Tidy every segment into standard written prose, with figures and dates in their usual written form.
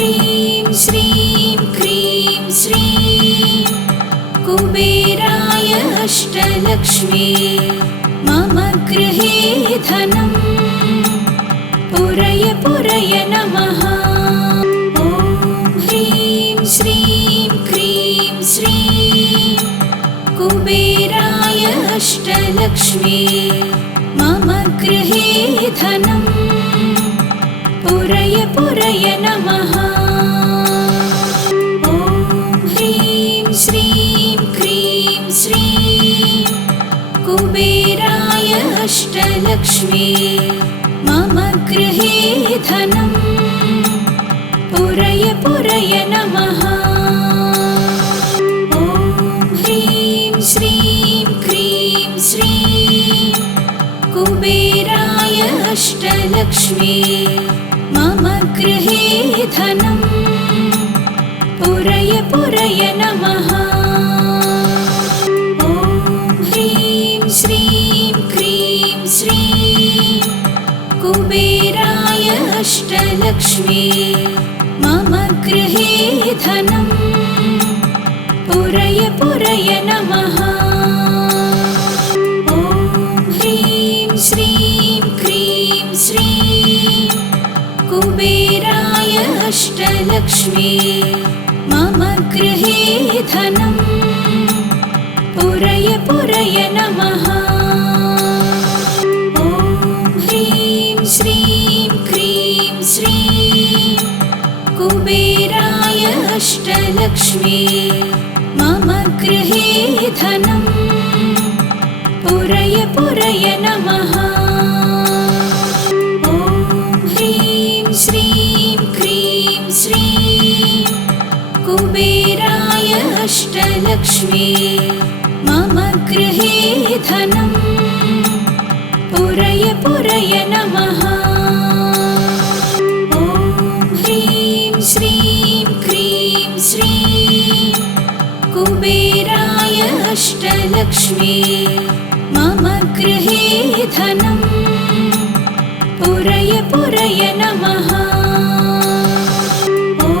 ह्रीं श्रीं क्रीं श्रीं कुबेराय अष्टलक्ष्मी मम गृहे धनं पुरय पुरय नमः। ॐ ह्रीं श्रीं क्रीं श्रीं कुबेराय अष्टलक्ष्मी मम गृहे धनं पुरय पुरय नमः। ॐ ह्रीं श्रीं क्रीं श्रीं कुबेराय अष्टलक्ष्मी मम गृहे धनं पुरय पुरय नमः। ॐ ह्रीं श्रीं क्रीं श्रीं कुबेराय अष्टलक्ष्मी मम गृहे धनं पुरय पुरय नमः। ॐ ह्रीं श्रीं क्रीं श्रीं कुबेराय अष्टलक्ष्मी मम गृहे धनं पुरय पुरय नमः। ॐ ह्रीं श्रीं क्रीं श्रीं कुबेराय अष्टलक्ष्मी मम गृहे धनं पुरय पुरय नमः। ॐ ह्रीं श्रीं क्रीं श्रीं कुबेराय अष्टलक्ष्मी मम गृहे धनं पुरय पुरय नमः। ॐ ह्रीं श्रीं क्रीं श्रीं कुबेराय अष्टलक्ष्मी मम गृहे धनं पुरय पुरय नमः। ॐ ह्रीं श्रीं क्रीं श्रीं कुबेराय अष्टलक्ष्मी मम गृहे धनं पुरय पुरय नमः। ॐ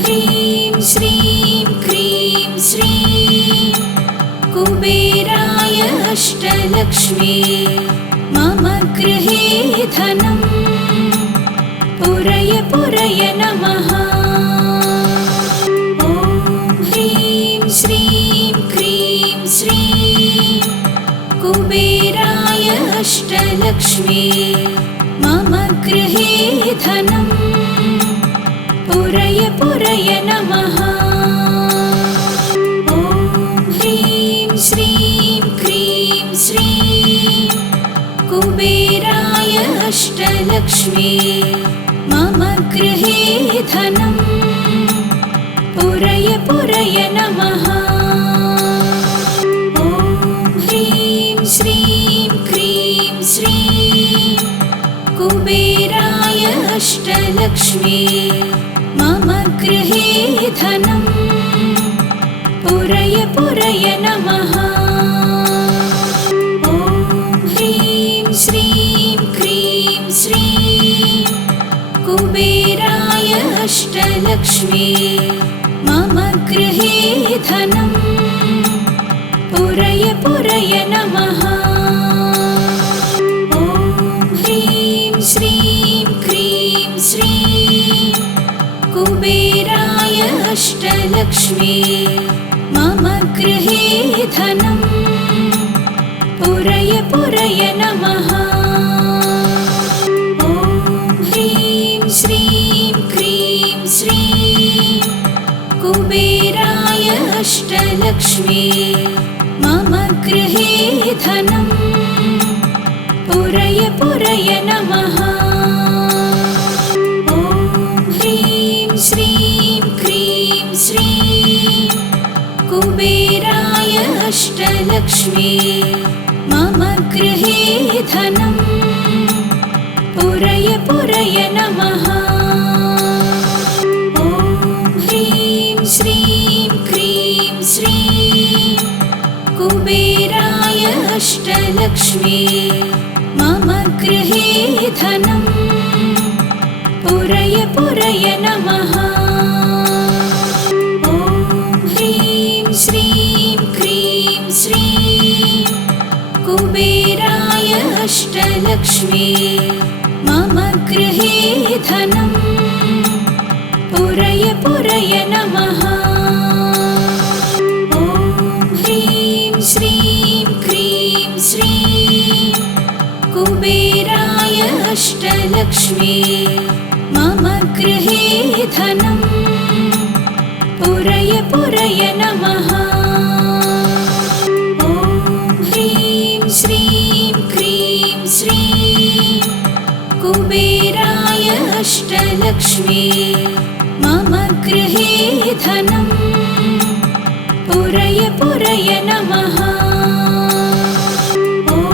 ह्रीं श्रीं क्रीं श्रीं कुबेराय अष्टलक्ष्मी मम गृहे धनं पुरय पुरय नमः। ॐ ह्रीं श्रीं क्रीं श्रीं कुबेराय अष्टलक्ष्मी मम गृहे धनं पुरय पुरय नमः। ॐ ह्रीं श्रीं क्रीं श्रीं कुबेराय अष्टलक्ष्मी मम गृहे धनं पुरय पुरय नमः। ॐ ह्रीं श्रीं क्रीं श्रीं कुबेराय अष्टलक्ष्मी मम गृहे धनं पुरय पुरय नमः। ॐ ह्रीं श्रीं क्रीं श्रीं कुबेराय अष्टलक्ष्मी मम गृहे धनं पुरय पुरय नमः। ॐ ह्रीं श्रीं क्रीं श्रीं कुबेराय अष्टलक्ष्मी मम गृहे धनं पुरय पुरय नमः। ॐ ह्रीं श्रीं क्रीं श्रीं कुबेराय अष्टलक्ष्मी मम गृहे धनं पुरय पुरय नमः। ॐ ह्रीं श्रीं क्रीं श्रीं कुबेराय अष्टलक्ष्मी मम गृहे धनं पुरय पुरय नमः। ॐ ह्रीं श्रीं क्रीं श्रीं कुबेराय अष्टलक्ष्मी मम गृहे धनं पुरय पुरय नमः। ॐ ह्रीं श्रीं क्रीं श्रीं कुबेराय अष्टलक्ष्मी मम गृहे धनम् पुरय पुरय नमः। ॐ ह्रीं श्रीं क्रीं श्रीं कुबेराय अष्टलक्ष्मी मम गृहे धनम् पुरय पुरय नमः। ॐ ह्रीं श्रीं क्रीं श्रीं कुबेराय अष्टलक्ष्मी मम गृहे धनम् पुरय पुरय नमः। ॐ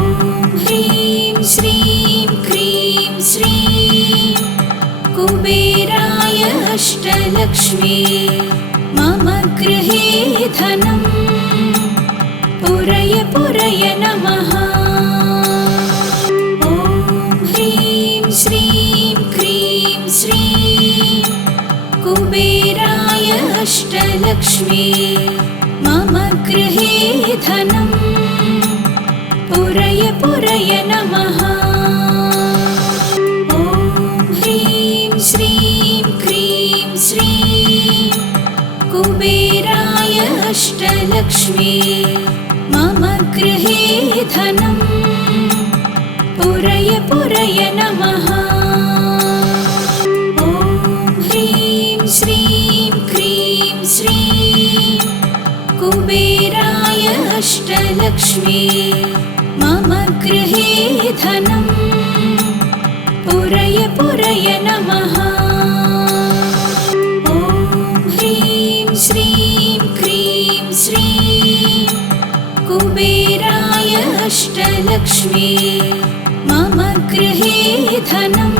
ह्रीं श्रीं क्रीं श्रीं कुबेराय अष्टलक्ष्मी मम गृहे धनम् पुरय पुरय नमः। ॐ ह्रीं श्रीं क्रीं श्रीं कुबेराय अष्टलक्ष्मी मम गृहे धनम् पुरय पुरय नमः। ॐ ह्रीं श्रीं क्रीं श्रीं कुबेराय अष्टलक्ष्मी मम गृहे धनम् पुरय पुरय नमः। ॐ ह्रीं श्रीं क्रीं श्रीं कुबेराय अष्टलक्ष्मी मम गृहे धनम् पुरय पुरय नमः। ॐ ह्रीं श्रीं क्रीं श्रीं कुबेराय अष्टलक्ष्मी मम गृहे धनम्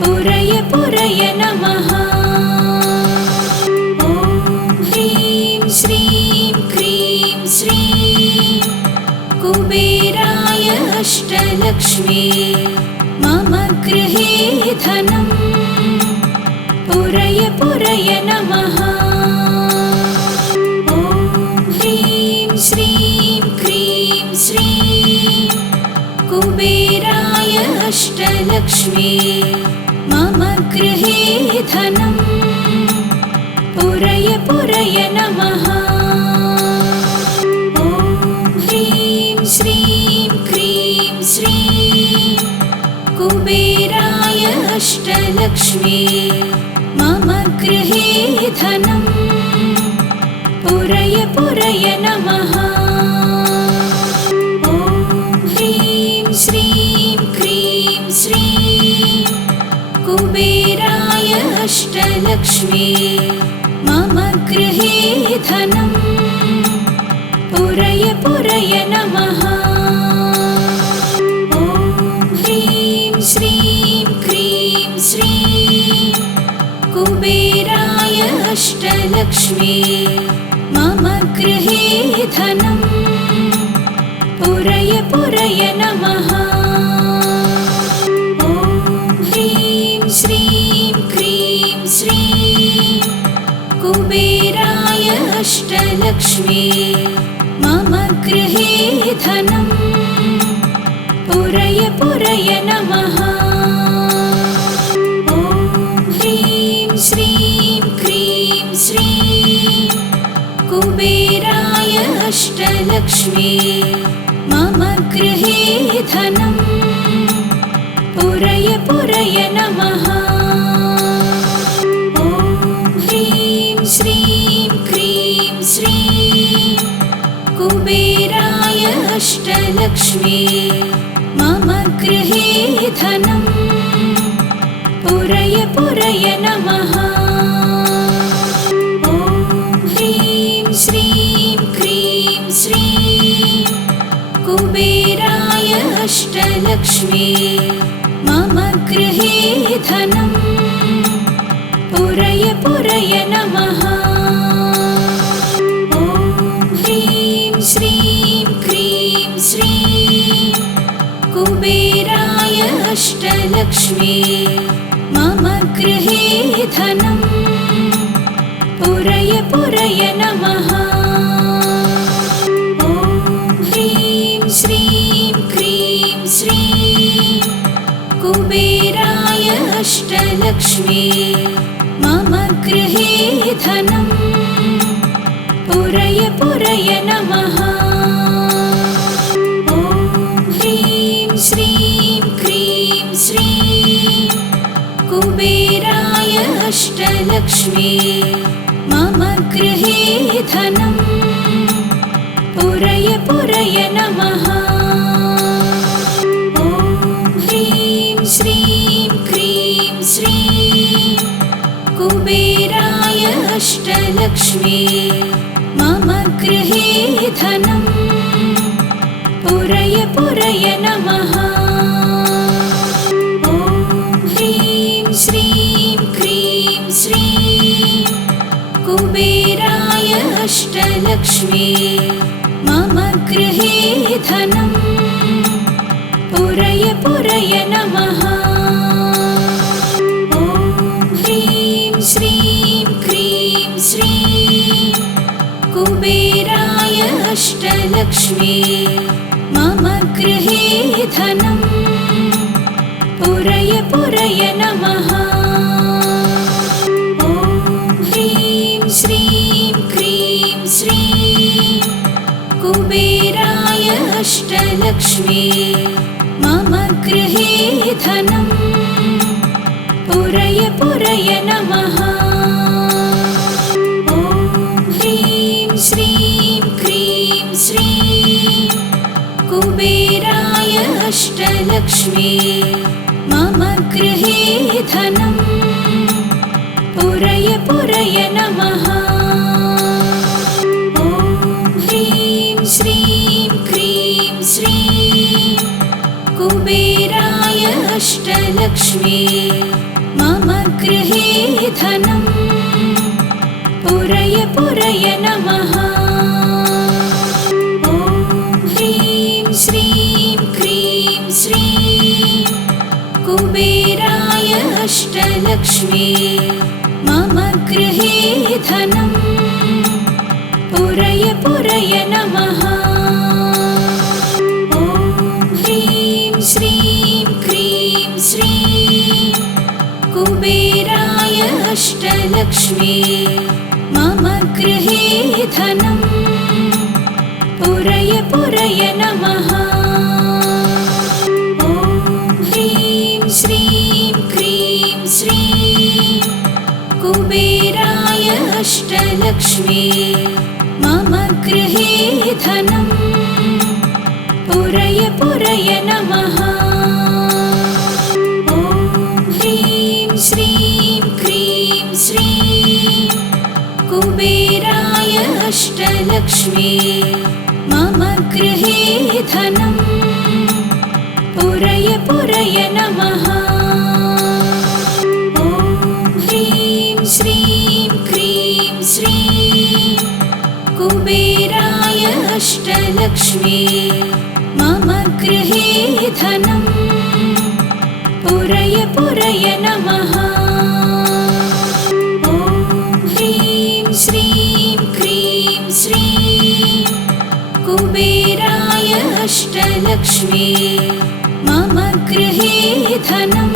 पुरय पुरय नमः। ॐ ह्रीं श्रीं क्रीं श्रीं कुबेराय अष्टलक्ष्मी मम गृहे धनम् पुरय पुरय नमः। ॐ ह्रीं श्रीं क्रीं श्रीं कुबेराय अष्टलक्ष्मी मम गृहे धनम् पुरय पुरय नमः। ॐ ह्रीं श्रीं क्रीं श्रीं कुबेराय अष्टलक्ष्मी मम गृहे धनम् पुरय पुरय नमः। ॐ ह्रीं श्रीं क्रीं श्रीं कुबेराय अष्टलक्ष्मी मम गृहे धनम् पुरय पुरय नमः। ॐ ह्रीं श्रीं क्रीं श्रीं कुबेराय अष्टलक्ष्मी मम गृहे धनम् पुरय पुरय नमः। ॐ ह्रीं श्रीं क्रीं श्रीं कुबेराय अष्टलक्ष्मी मम गृहे धनम् पुरय पुरय नमः। ॐ ह्रीं श्रीं क्रीं श्रीं कुबेराय अष्टलक्ष्मी मम गृहे धनम् पुरय पुरय नमः। ॐ ह्रीं श्रीं क्रीं श्रीं कुबेराय अष्टलक्ष्मी मम गृहे धनम् पुरय पुरय नमः। ॐ ह्रीं श्रीं क्रीं श्रीं कुबेराय अष्टलक्ष्मी मम गृहे धनम् पुरय पुरय नमः। ॐ ह्रीं श्रीं क्रीं श्रीं कुबेराय अष्टलक्ष्मी मम गृहे धनं पुरय पुरय नमः। ॐ ह्रीं श्रीं क्रीं श्रीं कुबेराय अष्टलक्ष्मी मम गृहे धनं पुरय पुरय नमः। ॐ ह्रीं श्रीं क्रीं श्रीं कुबेराय अष्टलक्ष्मी मम गृहे धनं पुरय पुरय नमः। ॐ ह्रीं श्रीं क्रीं श्रीं कुबेराय अष्टलक्ष्मी मम गृहे धनं पुरय पुरय नमः। ॐ ह्रीं श्रीं क्रीं श्रीं कुबेराय अष्टलक्ष्मी मम गृहे धनं पुरय पुरय नमः। ॐ ह्रीं श्रीं क्रीं श्रीं कुबेराय अष्टलक्ष्मी मम गृहे धनं पुरय पुरय नमः। ॐ ह्रीं श्रीं क्रीं श्रीं कुबेराय अष्टलक्ष्मी मम गृहे धनं पुरय पुरय नमः। ॐ ह्रीं श्रीं क्रीं श्रीं कुबेराय अष्टलक्ष्मी मम गृहे धनं पुरय पुरय नमः। ॐ ह्रीं श्रीं क्रीं श्रीं कुबेराय अष्टलक्ष्मी मम गृहे धनं पुरय पुरय नमः। ॐ ह्रीं श्रीं क्रीं श्रीं कुबेराय अष्टलक्ष्मी मम गृहे धनं पुरय पुरय नमः। ॐ ह्रीं श्रीं क्रीं श्रीं कुबेराय अष्टलक्ष्मी मम गृहे धनं पुरय पुरय नमः। ॐ ह्रीं श्रीं क्रीं श्रीं कुबेराय अष्टलक्ष्मी मम गृहे धनं पुरय पुरय नमः। ॐ ह्रीं श्रीं क्रीं श्रीं कुबेराय अष्टलक्ष्मी मम गृहे धनं पुरय पुरय नमः। ॐ ह्रीं श्रीं क्रीं श्रीं कुबेराय अष्टलक्ष्मी मम गृहे धनं पुरय पुरय नमः। ॐ ह्रीं श्रीं क्रीं श्रीं कुबेराय अष्टलक्ष्मी मम गृहे धनं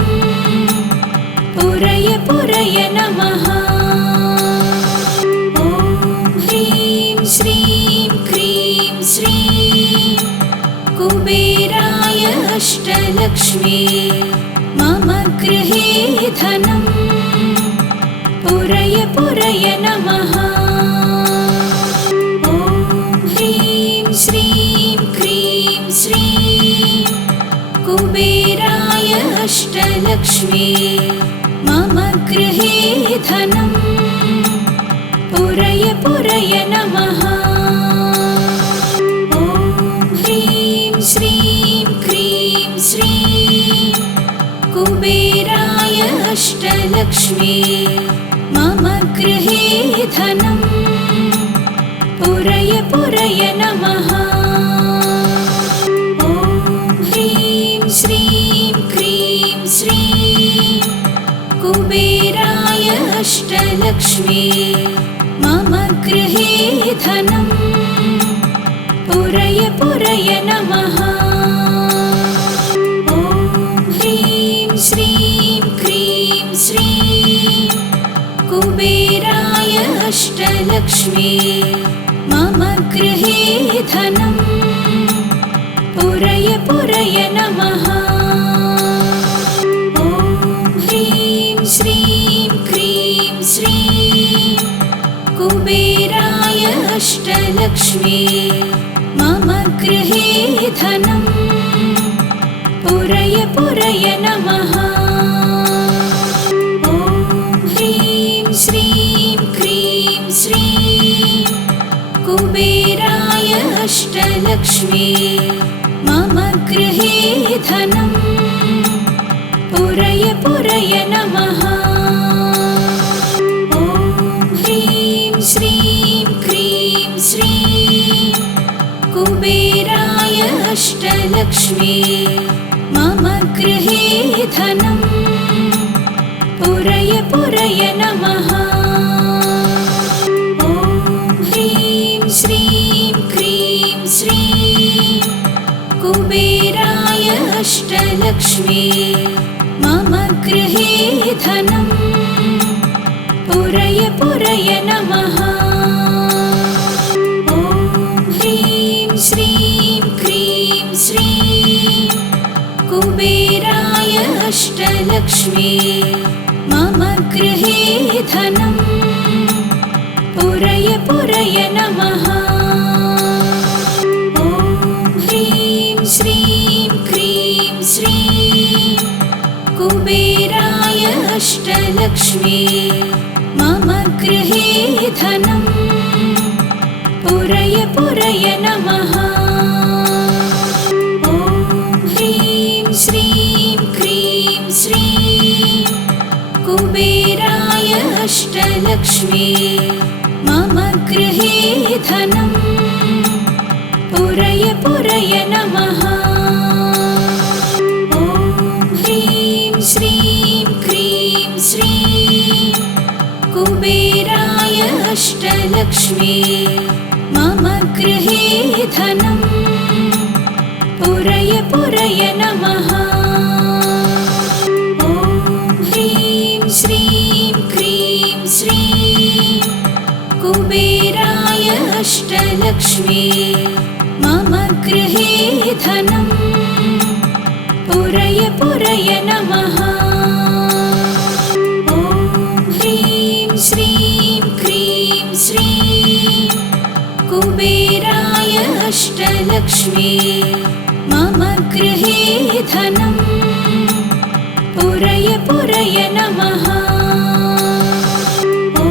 पुरय पुरय नमः। ॐ ह्रीं श्रीं क्रीं श्रीं कुबेराय अष्टलक्ष्मी मम गृहे धनं पुरय पुरय नमः। ॐ ह्रीं श्रीं क्रीं श्रीं कुबेराय अष्टलक्ष्मी मम गृहे धनं पुरय पुरय नमः। ॐ ह्रीं श्रीं क्रीं श्रीं कुबेराय अष्टलक्ष्मी मम गृहे धनं पुरय पुरय नमः। ॐ ह्रीं श्रीं क्रीं श्रीं कुबेराय अष्टलक्ष्मी मम गृहे धनम् पुरय पुरय नमः। ॐ ह्रीं श्रीं क्रीं श्रीं कुबेराय अष्टलक्ष्मी मम गृहे धनम् पुरय पुरय नमः। ॐ ह्रीं श्रीं क्रीं श्रीं कुबेराय अष्टलक्ष्मी मम गृहे धनम् पुरय पुरय नमः। ॐ ह्रीं श्रीं क्रीं श्रीं कुबेराय अष्टलक्ष्मी मम गृहे धनम् पुरय पुरय नमः। ॐ ह्रीं श्रीं क्रीं श्रीं कुबेराय अष्टलक्ष्मी मम गृहे धनम् पुरय पुरय नमः। ॐ ह्रीं श्रीं क्रीं श्रीं कुबेराय अष्टलक्ष्मी मम गृहे धनम् पुरय पुरय नमः। ॐ ह्रीं श्रीं क्रीं श्रीं कुबेराय अष्टलक्ष्मी मम गृहे धनम् पुरय पुरय नमः। ॐ ह्रीं श्रीं क्रीं श्रीं कुबेराय अष्टलक्ष्मी मम गृहे धनम् पुरय पुरय नमः। ॐ ह्रीं श्रीं क्रीं श्रीं कुबेराय अष्टलक्ष्मी मम गृहे धनम् पुरय पुरय नमः। ॐ ह्रीं श्रीं क्रीं श्रीं कुबेराय अष्टलक्ष्मी मम गृहे धनम् पुरय पुरय नमः। ॐ ह्रीं श्रीं क्रीं श्रीं कुबेराय अष्टलक्ष्मी मम गृहे धनम् पुरय पुरय नमः। ॐ ह्रीं श्रीं क्रीं श्रीं कुबेराय अष्टलक्ष्मी मम गृहे धनम् पुरय पुरय नमः। ॐ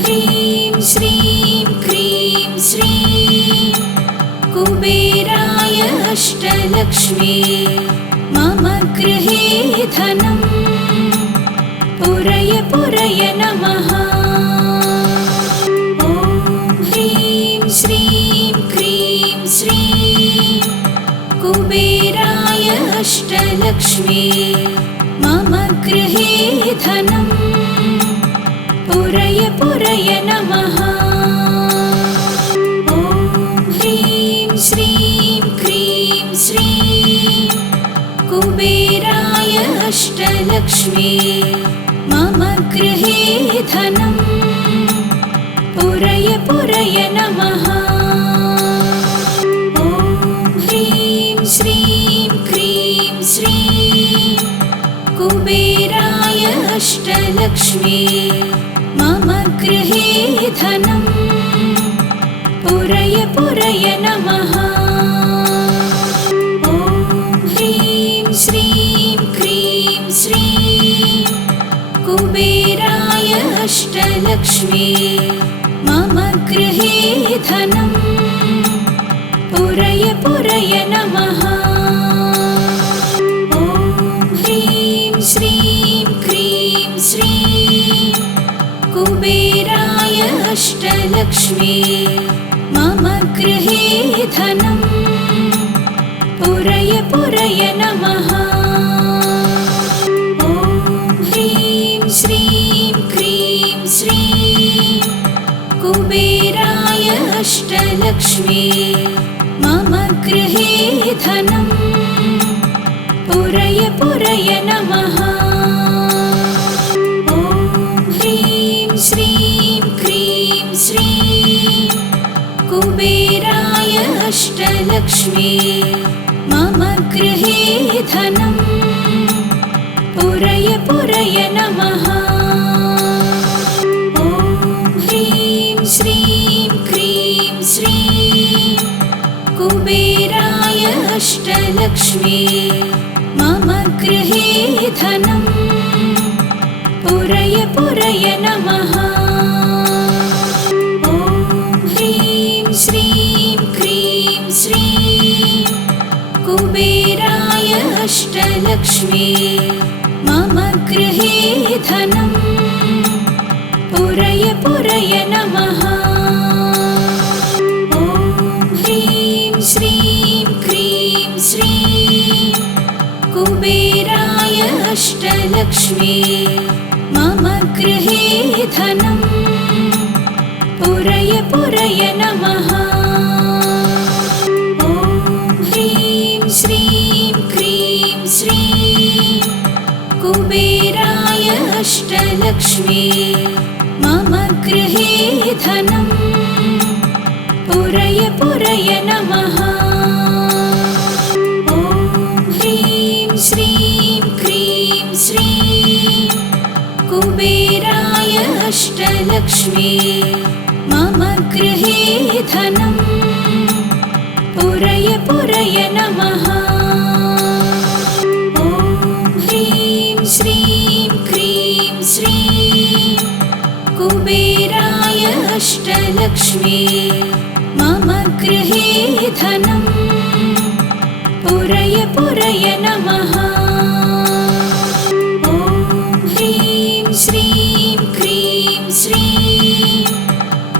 ह्रीं श्रीं क्रीं श्रीं कुबेराय अष्टलक्ष्मी मम गृहे धनम् पुरय पुरय नमः। ॐ ह्रीं श्रीं क्रीं श्रीं कुबेराय अष्टलक्ष्मी मम गृहे धनम् पुरय पुरय नमः। ॐ ह्रीं श्रीं क्रीं श्रीं कुबेराय अष्टलक्ष्मी मम गृहे धनम् पुरय पुरय नमः। ॐ ह्रीं श्रीं क्रीं श्रीं कुबेराय अष्टलक्ष्मी मम गृहे धनम् पुरय पुरय नमः। ॐ ह्रीं श्रीं क्रीं श्रीं कुबेराय अष्टलक्ष्मी मम गृहे धनम् पुरय पुरय नमः। ॐ ह्रीं श्रीं क्रीं श्रीं कुबेराय अष्टलक्ष्मी मम गृहे धनम् पुरय पुरय नमः। ॐ ह्रीं श्रीं क्रीं श्रीं कुबेराय अष्टलक्ष्मी मम गृहे धनं पुरय पुरय नमः। ॐ ह्रीं श्रीं क्रीं श्रीं कुबेराय अष्टलक्ष्मी मम गृहे धनं पुरय पुरय नमः। ॐ ह्रीं श्रीं क्रीं श्रीं कुबेराय अष्टलक्ष्मी मम गृहे धनं पुरय पुरय नमः। ॐ ह्रीं श्रीं क्रीं श्रीं कुबेराय अष्टलक्ष्मी मम गृहे धनं पुरय पुरय नमः। ॐ ह्रीं श्रीं क्रीं श्रीं कुबेराय अष्टलक्ष्मी मम गृहे धनं पुरय पुरय नमः। ॐ ह्रीं श्रीं क्रीं श्रीं कुबेराय अष्टलक्ष्मी मम गृहे धनं पुरय पुरय नमः। ॐ ह्रीं श्रीं क्रीं श्रीं कुबेराय अष्टलक्ष्मी मम गृहे धनं पुरय पुरय नमः। ॐ ह्रीं श्रीं क्रीं श्रीं कुबेराय अष्टलक्ष्मी मम गृहे धनं पुरय पुरय नमः। ॐ ह्रीं श्रीं क्रीं श्रीं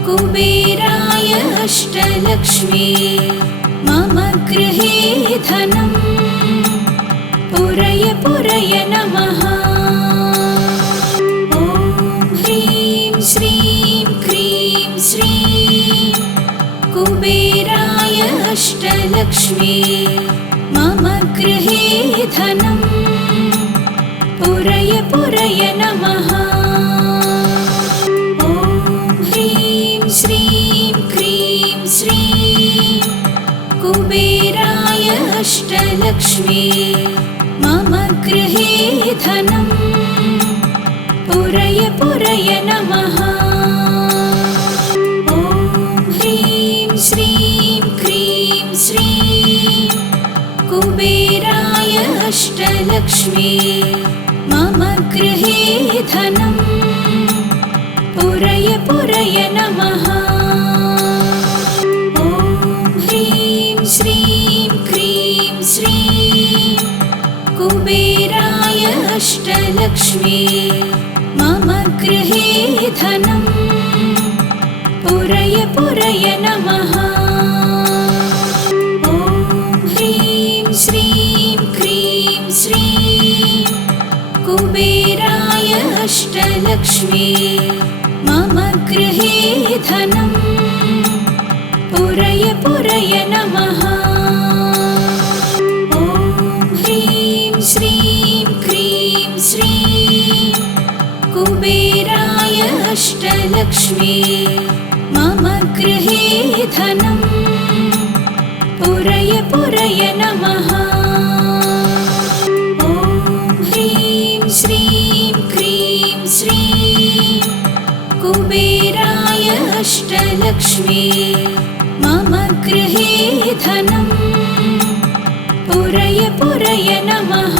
कुबेराय अष्टलक्ष्मी मम गृहे धनं पुरय पुरय नमः। ॐ ह्रीं श्रीं क्रीं श्रीं कुबेराय अष्टलक्ष्मी मम गृहे धनं पुरय पुरय नमः। ॐ ह्रीं श्रीं क्रीं श्रीं कुबेराय अष्टलक्ष्मी मम गृहे धनं पुरय पुरय नमः। ॐ ह्रीं श्रीं क्रीं श्रीं कुबेराय अष्टलक्ष्मी मम गृहे धनं पुरय पुरय नमः। ॐ ह्रीं श्रीं क्रीं श्रीं कुबेराय अष्टलक्ष्मी मम गृहे धनं पुरय पुरय नमः। ॐ ह्रीं श्रीं क्रीं श्रीं कुबेराय अष्टलक्ष्मी मम गृहे धनं पुरय पुरय नमः। ॐ ह्रीं श्रीं क्रीं श्रीं कुबेराय अष्टलक्ष्मी मम गृहे धनं पुरय पुरय नमः। ॐ ह्रीं श्रीं क्रीं श्रीं कुबेराय अष्टलक्ष्मी मम गृहे धनं पुरय पुरय नमः।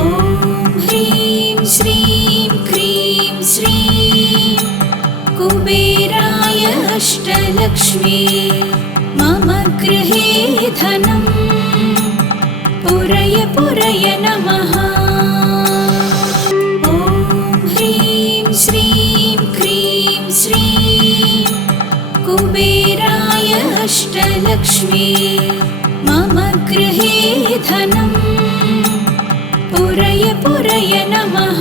ॐ ह्रीं श्रीं क्रीं श्रीं कुबेराय अष्टलक्ष्मी मम गृहे धनं पुरय पुरय नमः। ॐ ह्रीं श्रीं क्रीं श्रीं कुबेराय अष्टलक्ष्मी मम गृहे धनं पुरय पुरय नमः।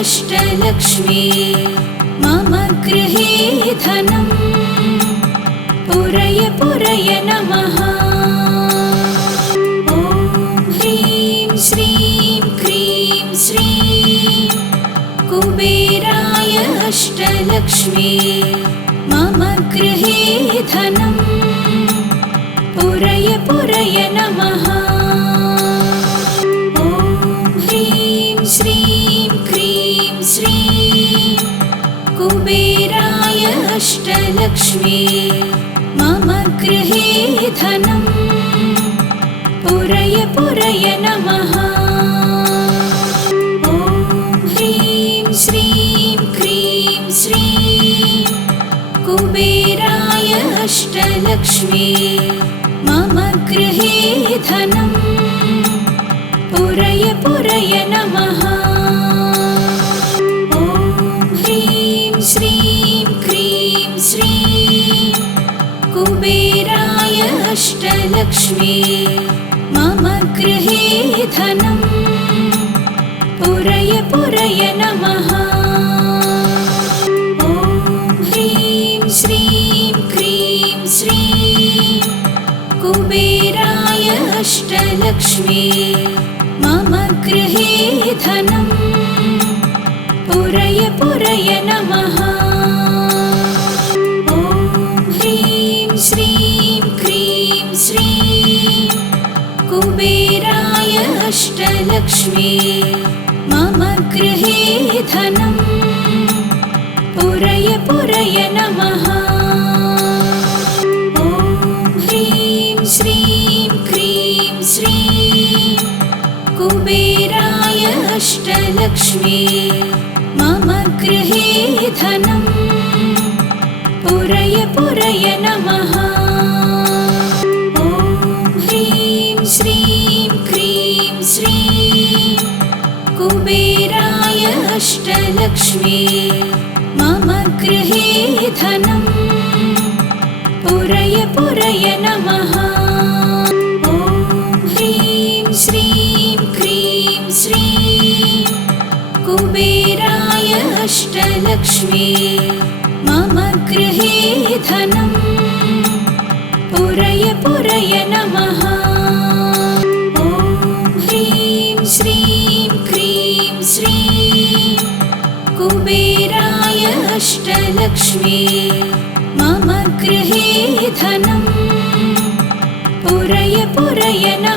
अष्टलक्ष्मी मम गृहे धनं पुरय पुरय नमः। ॐ ह्रीं श्रीं क्रीं श्रीं कुबेराय अष्टलक्ष्मी मम गृहे धनं पुरय पुरय नमः। ॐ ह्रीं श्रीं क्रीं श्रीं कुबेराय अष्टलक्ष्मी मम गृहे धनं पुरय पुरय नमः। ॐ ह्रीं श्रीं क्रीं श्रीं कुबेराय अष्टलक्ष्मी मम गृहे धनं पुरय पुरय नमः। ॐ ह्रीं श्रीं क्रीं श्रीं कुबेराय अष्टलक्ष्मी मम गृहे धनं पुरय पुरय नमः। ॐ ह्रीं श्रीं क्रीं श्रीं कुबेराय अष्टलक्ष्मी मम गृहे धनं पुरय पुरय नमः। ॐ ह्रीं श्रीं क्रीं श्रीं कुबेराय अष्टलक्ष्मी मम गृहे धनं पुरय पुरय नमः। ॐ ह्रीं श्रीं क्रीं श्रीं कुबेराय अष्टलक्ष्मी मम गृहे धनं पुरय पुरय नमः। ॐ ह्रीं श्रीं क्रीं श्रीं कुबेराय अष्टलक्ष्मी मम गृहे धनं पुरय पुरय नमः। ॐ ह्रीं श्रीं क्रीं श्रीं कुबेराय अष्टलक्ष्मी मम गृहे धनं पुरय पुरय नमः। ॐ ह्रीं श्रीं क्रीं श्रीं कुबेराय अष्टलक्ष्मी मम गृहे धनं पुरय पुरय नमः।